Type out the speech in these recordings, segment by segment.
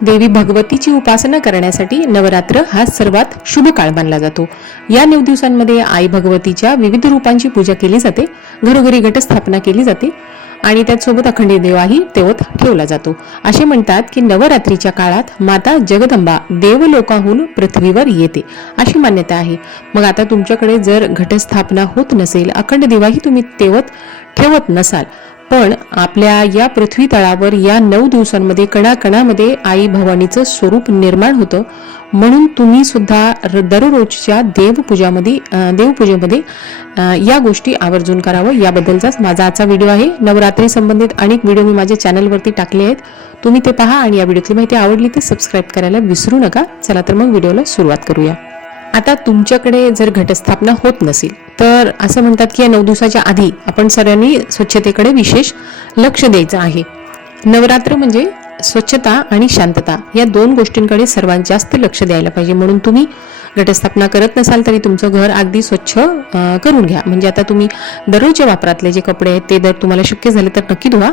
देवी भगवतीची उपासना करण्यासाठी नवरात्र हा सर्वात शुभ काळ मानला जातो. या नऊ दिवसांमध्ये आई भगवतीच्या विविध रूपांची पूजा केली जाते घरोघरी घटस्थापना केली जाते आणि त्याचसोबत अखंड देवाही तेवत ठेवला जातो. असे म्हणतात की नवरात्रीच्या काळात माता जगदंबा देवलोकाहून पृथ्वीवर येते अशी मान्यता आहे. मग आता तुमच्याकडे जर घटस्थापना होत नसेल अखंड दिवाही तुम्ही तेवत ठेवत नसाल पण आपल्या या पृथ्वी तळावर या नऊ दिवसांमध्ये कणाकणामध्ये आई भवानीचं स्वरूप निर्माण होतं. म्हणून तुम्ही सुद्धा र- दररोजच्या देवपूजामध्ये देवपूजेमध्ये या गोष्टी आवर्जून करावं. याबद्दलचाच माझा आजचा व्हिडिओ आहे. नवरात्री संबंधित अनेक व्हिडिओ मी माझ्या चॅनलवरती टाकले आहेत. तुम्ही ते पहा आणि या व्हिडिओतली माहिती आवडली तर सबस्क्राईब करायला विसरू नका. चला तर मग व्हिडिओला सुरुवात करूया. आता तुमच्याकडे जर घटस्थापना होत नसेल तर असं म्हणतात की या नऊ दिवसाच्या आधी आपण सर्वांनी स्वच्छतेकडे विशेष लक्ष द्यायचं आहे. नवरात्र म्हणजे स्वच्छता आणि शांतता या दोन गोष्टींकडे सर्वात जास्त लक्ष द्यायला पाहिजे. म्हणून तुम्ही घटस्थापना करत नसाल तरी तुमचं घर अगदी स्वच्छ करून घ्या. म्हणजे आता तुम्ही दररोजच्या वापरातले जे कपडे आहेत ते जर तुम्हाला शक्य झाले तर नक्की धुवा.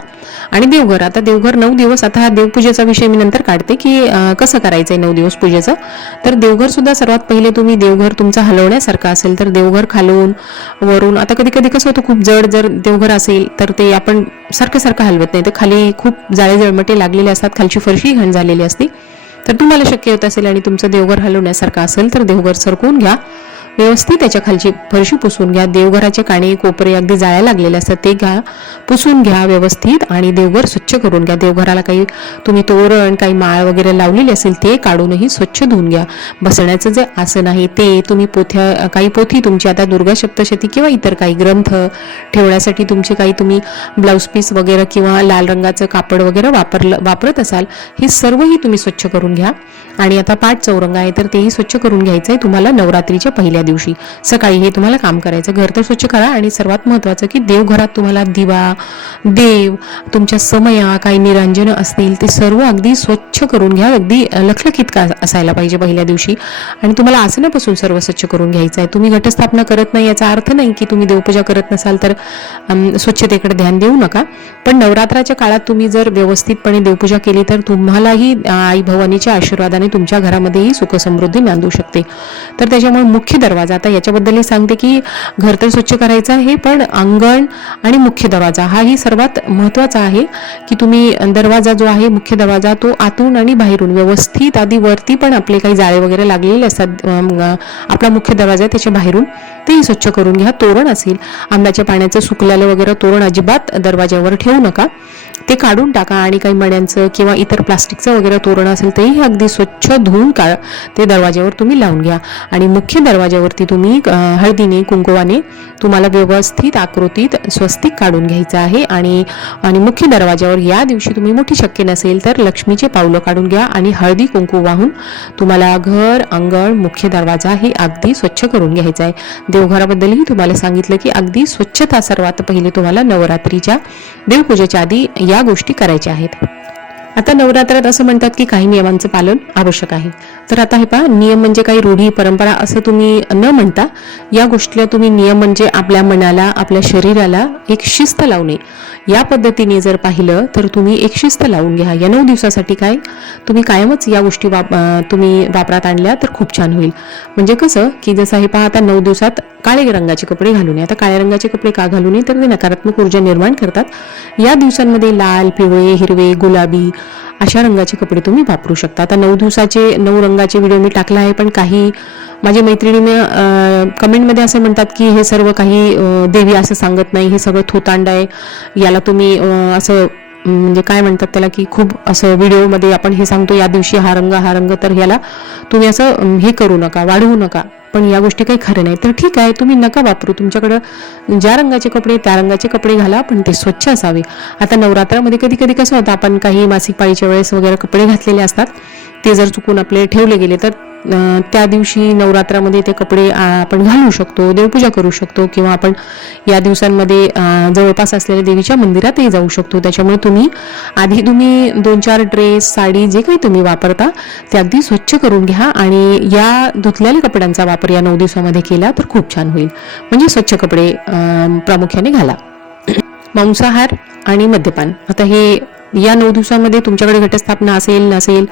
आणि देवघर आता देवघर नऊ दिवस आता हा देवपूजेचा विषय मी नंतर काढते की कसं करायचं आहे नऊ दिवस पूजेचं. तर देवघर सुद्धा सर्वात पहिले तुम्ही देवघर तुमचं हलवण्यासारखं असेल तर देवघर खालून वरून आता कधी कधी कसं होतं खूप जड जर देवघर असेल तर ते आपण सारखं सारखं हलवत नाही. तर खाली खूप जाळे जळमटे लागलेले असतात खालची फरशी घाण झालेली असते. तर तुम्हाला शक्य होत असेल आणि तुमचं देवघर हलवण्यासारखं असेल तर देवघर सरकवून घ्या. व्यवस्थित त्याच्या खालची फरशी पुसून घ्या. देवघराचे काणे कोपरे अगदी जाळ्या लागलेले असतात. ते घ्या. पुसून घ्या व्यवस्थित आणि देवघर स्वच्छ करून घ्या. देवघराला काही तुम्ही तोरण काही माळ वगैरे लावलेली असेल ते काढूनही स्वच्छ धुवून घ्या. बसण्याचं जे आसन आहे ते तुम्ही पोथ्या काही पोथी तुमची आता दुर्गा सप्तशती किंवा इतर काही ग्रंथ ठेवण्यासाठी तुमचे काही तुम्ही ब्लाऊज पीस वगैरे किंवा लाल रंगाचं कापड वगैरे वापरलं वापरत असाल हे सर्वही तुम्ही स्वच्छ करून घ्या. आणि आता पाठ चौरंग आहे तर तेही स्वच्छ करून घ्यायचं आहे तुम्हाला नवरात्रीच्या पहिल्या दिवशी. सकाळी हे तुम्हाला काम करायचं. घर तर स्वच्छ करा आणि सर्वात महत्त्वाचं की देवघरात तुम्हाला दिवा देव तुमच्या समया काही निरांजन असतील ते सर्व अगदी स्वच्छ करून घ्या. अगदी लखलखित का असायला पाहिजे पहिल्या दिवशी. आणि तुम्हाला आसनापासून सर्व स्वच्छ करून घ्यायचं आहे. तुम्ही घटस्थापना करत नाही याचा अर्थ नाही की तुम्ही देवपूजा करत नसाल तर स्वच्छतेकडे ध्यान देऊ नका. पण नवरात्राच्या काळात तुम्ही जर व्यवस्थितपणे देवपूजा केली तर तुम्हालाही आई भवानीच्या आशीर्वादाने तुमच्या घरामध्येही सुखसमृद्धी नांदू शकते. तर त्याच्यामुळे मुख्य दरवाजा दरवाजा. आता याच्याबद्दलही सांगते की घर तर स्वच्छ करायचं आहे पण अंगण आणि मुख्य दरवाजा हाही सर्वात महत्त्वाचा आहे की तुम्ही दरवाजा जो आहे मुख्य दरवाजा तो आतून आणि बाहेरून व्यवस्थित आधी वरती पण आपले काही जाळे वगैरे लागलेले असतात. आपला मुख्य दरवाजा आहे त्याच्या बाहेरून तेही स्वच्छ करून घ्या. तोरण असेल आंब्याच्या पाण्याचं सुकलेलं वगैरे तोरण अजिबात दरवाज्यावर ठेवू नका. ते काढून टाका आणि काही मण्यांचं किंवा इतर प्लास्टिकचं वगैरे तोरण असेल तेही अगदी स्वच्छ धुवून काढ ते दरवाज्यावर तुम्ही लावून घ्या. आणि मुख्य दरवाज्यावरती तुम्ही हळदीने कुंकुवाने तुम्हाला व्यवस्थित आकृतीत स्वस्तिक काढून घ्यायचं आहे. आणि आणि मुख्य दरवाज्यावर या दिवशी तुम्ही मोठी शक्य नसेल तर लक्ष्मीचे पावलं काढून घ्या आणि हळदी कुंकू वाहून तुम्हाला घर अंगण मुख्य दरवाजा हे अगदी स्वच्छ करून घ्यायचं आहे. देवघराबद्दलही तुम्हाला सांगितलं की अगदी स्वच्छता सर्वात पहिले तुम्हाला नवरात्रीच्या देवपूजेच्या आधी या गोष्टी करायच्या आहेत. आता नवरात्रात असं म्हणतात की काही नियमांचं पालन आवश्यक आहे. तर आता हे पहा नियम म्हणजे काही रूढी परंपरा असं तुम्ही न म्हणता या गोष्टीला तुम्ही नियम म्हणजे आपल्या मनाला आपल्या शरीराला एक शिस्त लावणे. या पद्धतीने जर पाहिलं तर तुम्ही एक शिस्त लावून घ्या. या नऊ दिवसासाठी काय? तुम्ही कायमच या गोष्टी वाप तुम्ही वापरात आणल्या तर खूप छान होईल. म्हणजे कसं की जसं हे पाहता आता नऊ दिवसात काळे रंगाचे कपडे घालू नये आता काळ्या रंगाचे कपडे का घालू नये? तर ते नकारात्मक ऊर्जा निर्माण करतात. या दिवसांमध्ये लाल पिवळे हिरवे गुलाबी अशा रंगाचे कपडे तुम्ही वापरू शकता. आता नऊ दिवसाचे नऊ रंगाचे व्हिडिओ मी टाकला आहे पण काही माझ्या मैत्रिणीनं कमेंटमध्ये असं म्हणतात की हे सर्व काही देवी असं सांगत नाही हे सगळं थोतांड आहे. याला तुम्ही असं म्हणजे काय म्हणतात त्याला की खूप असं व्हिडिओमध्ये आपण हे सांगतो या दिवशी हा रंग हा रंग तर ह्याला तुम्ही असं हे करू नका वाढवू नका. पण या गोष्टी काही खरं नाही. तर ठीक आहे तुम्ही नका वापरू. तुमच्याकडं ज्या रंगाचे कपडे त्या रंगाचे कपडे घाला पण ते स्वच्छ असावे. आता नवरात्रामध्ये कधी कधी कसं होतं आपण काही मासिक पाळीच्या वेळेस वगैरे कपडे घातलेले असतात ते जर चुकून आपले ठेवले गेले तर त्या दिवशी नवरात्रामध्ये ते कपडे आपण घालू शकतो देवपूजा करू शकतो किंवा आपण या दिवसांमध्ये जवळपास असलेल्या देवीच्या मंदिरातही जाऊ शकतो. त्याच्यामुळे तुम्ही आधी तुम्ही दोन चार ड्रेस साडी जे काही तुम्ही वापरता ते अगदी स्वच्छ करून घ्या आणि या धुतलेल्या कपड्यांचा वापर या नऊ दिवसामध्ये केला तर खूप छान होईल. म्हणजे स्वच्छ कपडे प्रामुख्याने घाला. मांसाहार आणि मद्यपान. आता हे या नऊ दिवसामध्ये तुमच्याकडे घटस्थापना असेल नसेल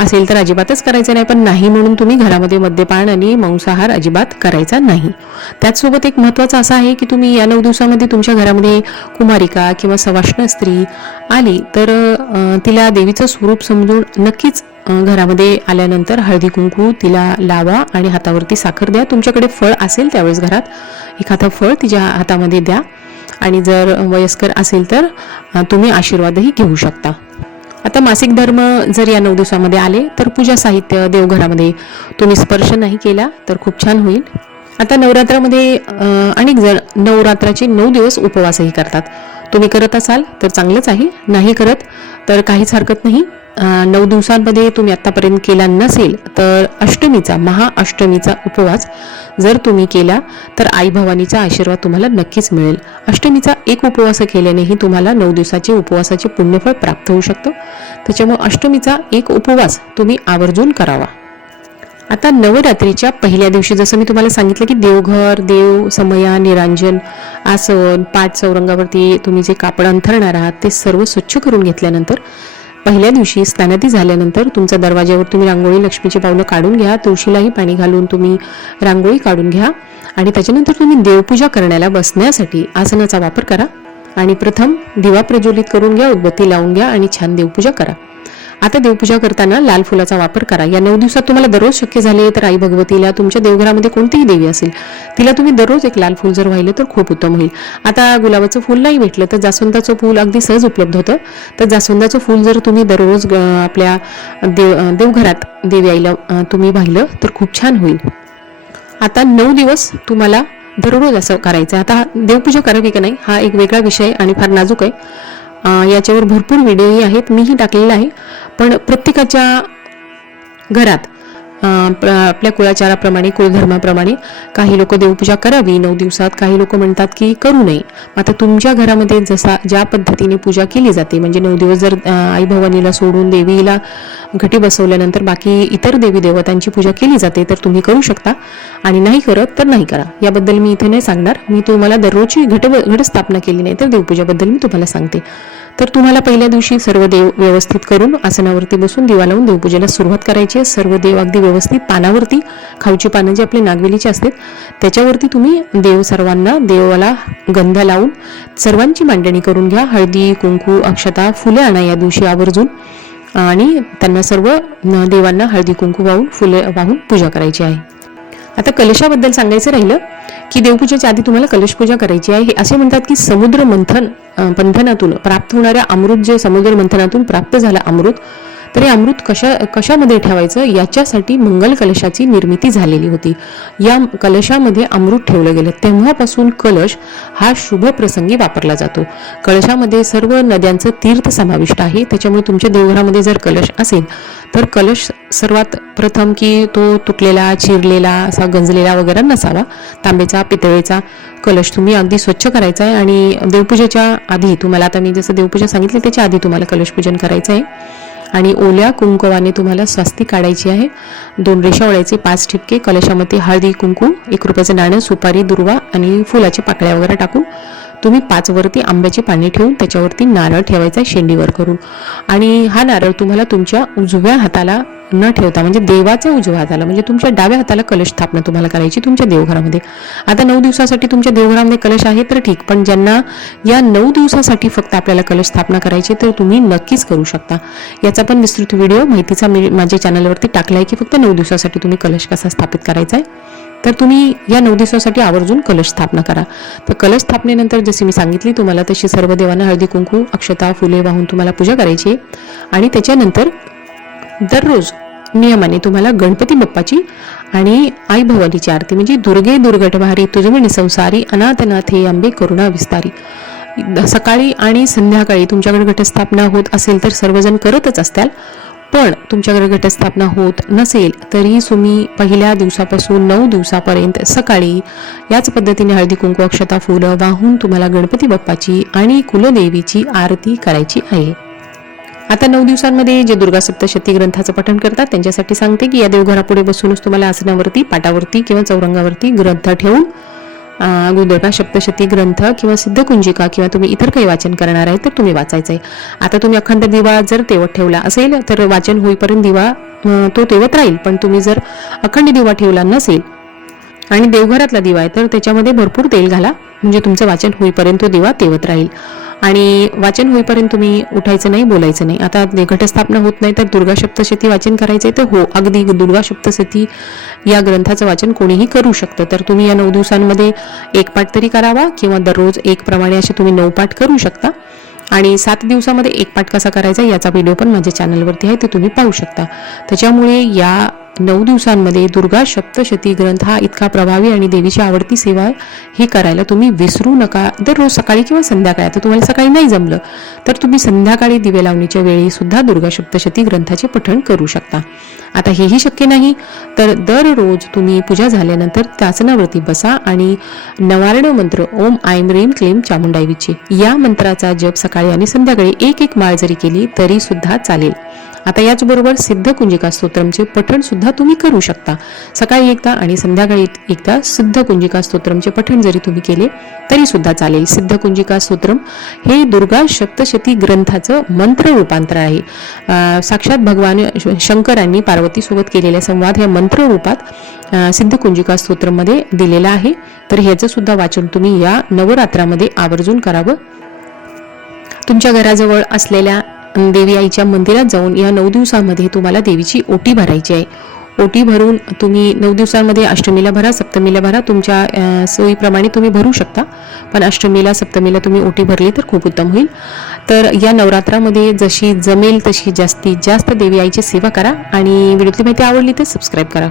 असेल तर अजिबातच करायचं नाही पण नाही म्हणून तुम्ही घरामध्ये मद्यपान आणि मांसाहार अजिबात करायचा नाही. त्याचसोबत एक महत्त्वाचं असं आहे की तुम्ही या नऊ दिवसामध्ये तुमच्या घरामध्ये कुमारिका किंवा सवाष्ण स्त्री आली तर तिला देवीचं स्वरूप समजून नक्कीच घरामध्ये आल्यानंतर हळदी कुंकू तिला लावा आणि हातावरती साखर द्या. तुमच्याकडे फळ असेल त्यावेळेस घरात एखादं फळ तिच्या हातामध्ये द्या. आणि जर वयस्कर असेल तर तुम्ही आशीर्वादही घेऊ शकता. आता मासिक धर्म जर या नऊ दिवसामध्ये आले तर पूजा साहित्य देवघरामध्ये तुम्ही स्पर्श नाही केला तर खूप छान होईल. आता नवरात्रामध्ये अनेक जण नवरात्राचे नऊ दिवस उपवासही करतात. तुम्ही करत असाल तर चांगलंच आहे. नाही करत तर काहीच हरकत नाही. नऊ दिवसांमध्ये तुम्ही आत्तापर्यंत केला नसेल तर अष्टमीचा महाअष्टमीचा उपवास जर तुम्ही केला तर आई भवानीचा आशीर्वाद तुम्हाला नक्कीच मिळेल. अष्टमीचा एक उपवास केल्यानेही तुम्हाला नऊ दिवसाचे उपवासाचे पुण्यफळ प्राप्त होऊ शकतं. त्याच्यामुळे अष्टमीचा एक उपवास तुम्ही आवर्जून करावा. आता नवरात्रीच्या पहिल्या दिवशी जसं मी तुम्हाला सांगितलं की देवघर देव समया निरांजन आसन पाठ चौरंगावरती तुम्ही जे कापड अंथरणार आहात ते सर्व स्वच्छ करून घेतल्यानंतर पहिल्या दिवशी स्नानादी झाल्यानंतर तुमच्या दरवाज्यावर तुम्ही रांगोळी लक्ष्मीची पावलं काढून घ्या तुळशीलाही पाणी घालून तुम्ही रांगोळी काढून घ्या आणि त्याच्यानंतर तुम्ही देवपूजा करण्याला बसण्यासाठी आसनाचा वापर करा आणि प्रथम दिवा प्रज्वलित करून घ्या उदबत्ती लावून घ्या आणि छान देवपूजा करा. आता देवपूजा करताना लाल फुलाचा वापर करा. या नऊ दिवसात तुम्हाला दररोज शक्य झाले तर आई भगवतीला तुमच्या देवघरामध्ये कोणतीही देवी असेल तिला तुम्ही दररोज एक लाल फुल जर वाहिलं तर खूप उत्तम होईल. आता गुलाबाचं फुल नाही भेटलं तर जास्वंदाचं फुल अगदी सहज उपलब्ध होतं. तर जास्वंदाचं फुल जर तुम्ही दररोज आपल्या देव देवघरात देवी आईला तुम्ही वाहिलं तर खूप छान होईल. आता नऊ दिवस तुम्हाला दररोज असं करायचं आहे. आता देवपूजा करावी की नाही हा एक वेगळा विषय आणि फार नाजूक आहे. याच्यावर भरपूर व्हिडिओही आहेत मीही टाकलेला आहे. पण प्रत्येकाच्या घरात प्र- आपल्या कुळाचाराप्रमाणे कुळधर्माप्रमाणे काही लोक देवपूजा करावी. नऊ दिवसात काही लोक म्हणतात की करू नये. आता तुमच्या घरामध्ये जसा ज्या पद्धतीने पूजा केली जाते म्हणजे नऊ दिवस जर आई भवानीला सोडून देवीला घटी बसवल्यानंतर बाकी इतर देवी देवतांची पूजा केली जाते तर तुम्ही करू शकता. आणि नाही करत तर नाही करा. याबद्दल मी इथे नाही सांगणार. मी तुम्हाला दररोजची घट घटस्थापना केली नाही तर देवपूजाबद्दल मी तुम्हाला सांगते. तर तुम्हाला पहिल्या दिवशी सर्व देव व्यवस्थित करून आसनावरती बसून दिवा लावून देवपूजेला सुरुवात करायची आहे. सर्व देव अगदी व्यवस्थित पानावरती खाऊची पानं जी आपले नागवेलीची असतात त्याच्यावरती तुम्ही देव सर्वांना देवाला गंध लावून सर्वांची मांडणी करून घ्या. हळदी कुंकू अक्षता फुले आणा या दिवशी आवर्जून. आणि त्यांना सर्व देवांना हळदी कुंकू वाहून फुले वाहून पूजा करायची आहे. आता कलशाबद्दल सांगायचं राहिलं की देवपूजेच्या आधी तुम्हाला कलश पूजा करायची आहे. हे असे म्हणतात की समुद्र मंथन पंथनातून प्राप्त होणाऱ्या अमृत जे समुद्र मंथनातून प्राप्त झालं अमृत तर हे अमृत कशा कशामध्ये ठेवायचं? याच्यासाठी मंगल कलशाची निर्मिती झालेली होती. या कलशामध्ये अमृत ठेवलं गेलं. तेव्हापासून कलश हा शुभ प्रसंगी वापरला जातो. कलशामध्ये सर्व नद्यांचं तीर्थ समाविष्ट आहे. त्याच्यामुळे तुमच्या देवघरामध्ये जर कलश असेल तर कलश सर्वात प्रथम की तो तुटलेला चिरलेला असा गंजलेला वगैरे नसावा. तांब्याचा पितळेचा कलश तुम्ही अगदी स्वच्छ करायचा आहे आणि देवपूजेच्या आधी तुम्हाला आता मी जसं देवपूजा सांगितली त्याच्या आधी तुम्हाला कलशपूजन करायचं आहे आणि ओल्या कुंकवाने तुम्हाला स्वस्ती काढायची आहे. दोन रेषा ओळायचे पाच ठिपके कलशामध्ये हळदी कुंकू एक रुपयाचं नाणं सुपारी दुर्वा आणि फुलाच्या पाकळ्या वगैरे टाकून तुम्ही पाचवरती आंब्याची पाने ठेवून त्याच्यावरती नारळ ठेवायचा शेंडीवर करून. आणि हा नारळ तुम्हाला तुमच्या उजव्या हाताला न ठेवता म्हणजे देवाच्या उजव्या हाताला म्हणजे तुमच्या डाव्या हाताला कलश स्थापना तुम्हाला करायची तुमच्या देवघरामध्ये. आता नऊ दिवसासाठी तुमच्या देवघरामध्ये कलश आहे तर ठीक पण ज्यांना या नऊ दिवसासाठी फक्त आपल्याला कलश स्थापना करायची तर तुम्ही नक्कीच करू शकता. याचा पण विस्तृत व्हिडिओ माहितीचा मी माझ्या चॅनलवरती टाकला आहे की फक्त नऊ दिवसासाठी तुम्ही कलश कसा स्थापित करायचा आहे तर तुम्ही या नऊ दिवसासाठी आवर्जून कलश स्थापना करा. तर कलश स्थापनेनंतर जशी मी सांगितली तुम्हाला तशी सर्व देवांना हळदी कुंकू अक्षता फुले वाहून तुम्हाला पूजा करायची आहे. आणि त्याच्यानंतर दररोज नियमाने तुम्हाला गणपती बाप्पाची आणि आई भवानीची आरती म्हणजे दुर्गे दुर्गटभारी तुझमिणी म्हणजे संसारी अनाथनाथे अंबे करुणा विस्तारी. सकाळी आणि संध्याकाळी तुमच्याकडे घटस्थापना होत असेल तर सर्वजण करतच असताल पण तुमच्याकडे घटस्थापना होत नसेल तरी तुम्ही पहिल्या दिवसापासून नऊ दिवसापर्यंत सकाळी याच पद्धतीने हळदी कुंकू अक्षता फुलं वाहून तुम्हाला गणपती बाप्पाची आणि कुलदेवीची आरती करायची आहे. आता नऊ दिवसांमध्ये जे दुर्गा सप्तशती ग्रंथाचं पठण करतात त्यांच्यासाठी सांगते की या देवघरापुढे बसूनच तुम्हाला आसनावरती पाटावरती किंवा चौरंगावरती ग्रंथ ठेवून अं, सप्तशती ग्रंथ किंवा सिद्धकुंजिका किंवा तुम्ही इतर काही वाचन करणार आहे तर तुम्ही वाचायचं आहे आता तुम्ही अखंड दिवा जर तेवत ठेवला असेल तर वाचन होईपर्यंत दिवा तो तेवत राहील. पण तुम्ही जर अखंड दिवा ठेवला नसेल आणि देवघरातला दिवा आहे तर त्याच्यामध्ये भरपूर तेल घाला. म्हणजे तुमचं वाचन होईपर्यंत तो दिवा तेवत राहील. आणि वाचन होईपर्यंत तुम्ही उठायचं नाही बोलायचं नाही. आता ते घटस्थापना होत नाही तर दुर्गा सप्तशती वाचन करायचंय तर हो अगदी दुर्गा सप्तशती या ग्रंथाचं वाचन कोणीही करू शकतं. तर तुम्ही या नऊ दिवसांमध्ये एक पाठ तरी करावा किंवा दररोज एक प्रमाणे असे तुम्ही नऊ पाठ करू शकता. आणि सात दिवसामध्ये एक पाठ कसा करायचा याचा व्हिडिओ पण माझ्या चॅनलवरती आहे ते तुम्ही पाहू शकता. त्याच्यामुळे या नऊ दिवसांमध्ये दुर्गा सप्तशती ग्रंथ हा इतका प्रभावी आणि देवीची आवडती सेवा ही करायला तुम्ही विसरू नका. दररोज सकाळी किंवा संध्याकाळी आता तुम्हाला सकाळी नाही जमलं तर तुम्ही संध्याकाळी दिवे लावणीच्या वेळी सुद्धा दुर्गा सप्तशती ग्रंथाचे पठण करू शकता. आता हेही शक्य नाही. तर दररोज तुम्ही पूजा झाल्यानंतर त्यासनावरती बसा आणि नवारण मंत्र ओम आयम रीम क्लेम चामुंडाईवीचे या मंत्राचा जप सकाळी आणि संध्याकाळी एक एक माळ जरी केली तरी सुद्धा चालेल. आता याचबरोबर सिद्ध कुंजिका स्तोत्रमचे पठण सुद्धा तुम्ही करू शकता. सकाळी एकदा आणि संध्याकाळी एकदा सिद्ध कुंजिका स्तोत्रमचे पठण जरी तुम्ही केले तरी सुद्धा चालेल. सिद्ध कुंजिका स्तोत्रम हे दुर्गा सप्तशती ग्रंथाचं मंत्र रूपांतर आहे. साक्षात भगवान शंकरांनी पार्वतीसोबत केलेल्या संवाद ह्या मंत्र रूपात सिद्ध कुंजिका स्तोत्रमध्ये दिलेला आहे. तर ह्याचं सुद्धा वाचन तुम्ही या नवरात्रामध्ये आवर्जून करावं. तुमच्या घराजवळ असलेल्या देवी आईच्या मंदिरात जाऊन या नऊ दिवसामध्ये तुम्हाला देवीची ओटी भरायची आहे. ओटी भरून तुम्ही नऊ दिवसांमध्ये अष्टमीला भरा सप्तमीला भरा. तुमच्या सोयीप्रमाणे तुम्ही भरू शकता. पण अष्टमीला सप्तमीला तुम्ही ओटी भरली तर खूप उत्तम होईल. तर या नवरात्रामध्ये जशी जमेल तशी जास्तीत जास्त देवी आईची सेवा करा. आणि व्हिडिओतली माहिती आवडली तर सबस्क्राईब करा.